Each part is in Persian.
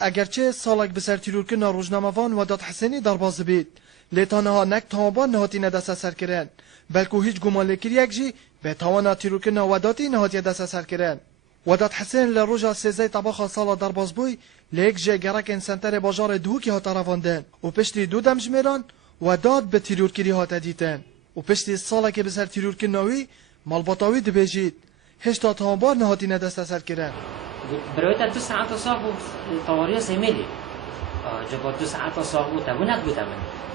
اگرچه سالک بسر تیرورکردنا روزنامه‌وان وداد حسینی درباز بید لیتانها نک تاوان نهاتی ندست سر کرن بلکه هیچ گمان لکریک جی به تاوانا تیرورکردنا وداتی نهاتی دست سر کرن وداد حسین لروجا سیزه طباخ سال درباز بوی لیک جه گرکن سنتر بازار دوکی ها طرفاندن و پشتی دو دمجمیران وداد به تیرورکری ها تدیتن و پشتی سالک بسر تیرورکردناوی مالباتاوی دبیجید هشتا تاوان نهاتی ندست سر کرن برایت 2 ساعت صاحب طوارئ سیملی جبا 2 ساعت صاحب تبونک بودم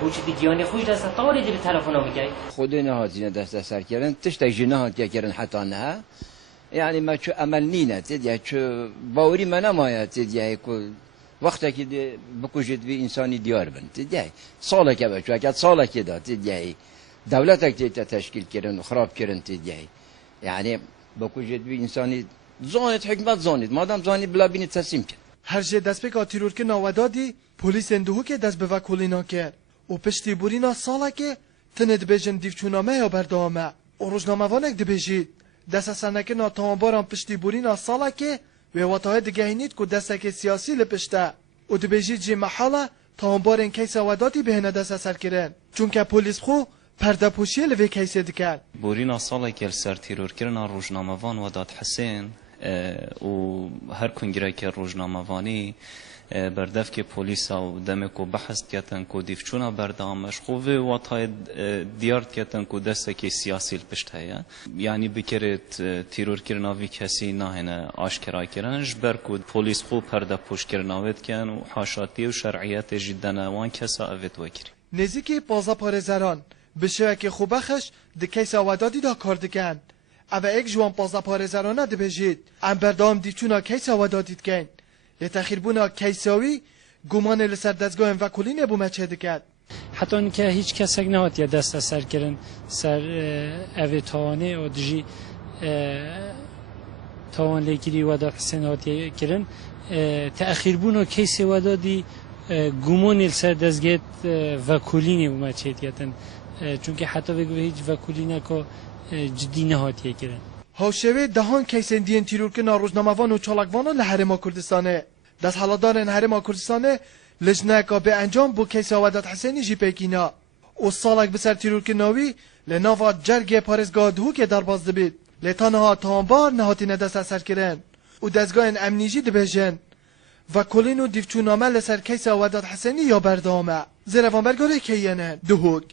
بوچ دیگیانی خوش دست طوری دی به تلفن میگی خود نهادی دست سر کردن تشت جناحات کردن حتی نه یعنی ما چه عمل نینه تدیه چه باوری من نمایه تدیه که وقتی که بکوشید به انسانی دیار بند تدیه ساله که بچه اگر ساله که داد تدیه دولت اکتیت تشکیل کردن و خراب کردن تدیه یعنی بکوشید به انسانی زانید حکمت زانید مادام زانید بلا بینید تسلیم کرد هر جه دست بکا تیرورکردنا ودادی پلیس اندوه که دست به وکولینا کرد و پشتی بورینا ساله که تند بیجن دیفچونامه یا بردامه و روزنامه‌وانک دبیجید دست سرنکردنا تاوانباران پشتی بورینا ساله که و وطاه دگهینید که دستک سیاسی لپشته و دبیجید جی محاله تاوانبارن کیس ودادی بهنه دست سر کرن چونکه پلیس خو پرده پوشی لوی کیس دکن بورینا ساله که سر تیرورکردنا روزنامه‌وان وداد حسین و هر کنگره که روزنامه‌وانی بردف که پلیس و دمک و بحث کردن که دیفچونا بردامش خوبه و تا دیارت کردن که دسته که سیاسی پشته یعنی بکرد تیرور کرناوی کسی نه آشکار کردن جبر که پلیس خوب پرده پوش کرناوید کن و حاشاتی و شرعیت جدا وان کسا اوید وکری نزدیکی 15 پارێزەران بشوکی خوبخش دکیس ودادی دا کار دکن اوه ایک جوان 15 پارێزەرانه دبیجید ام بردام دیچونا کیس ودادی دکن لتأخیر بونا کیساوی گمان لسر دستگاه وکولین بو مچه دکد حتی اینکه هیچ کسک نهات یا دست سر کردن سر اوه تاوانه و دجی تاوان لیگیری وداد حسین هاتی کردن تأخیر بونا کیس ودادی گمان لسر دستگاه وکولین بو مچه دکن چونکه حتی بگو هیچ وکولینه که جدی نهاتی کردن هاوشوی دهان کیسن دین تیرورکردنا روزنامه‌وان و چالاکوان لحرما کردستانه دست حالادارن حرما کردستانه لجنه که به انجام بو کیس وداد حسینی جی پیکینا و سالک بسر تیرورکردناوی لناوا جرگ پارێزگاه دهو که درباز دبید لتانها تانبار نهاتی ندست سر کرن و دستگاه امنیجی دبیجن و کلین و دیفچونامه لسر کیس وداد حسینی یا بردامه زیروان برگاره کیینن دهوگ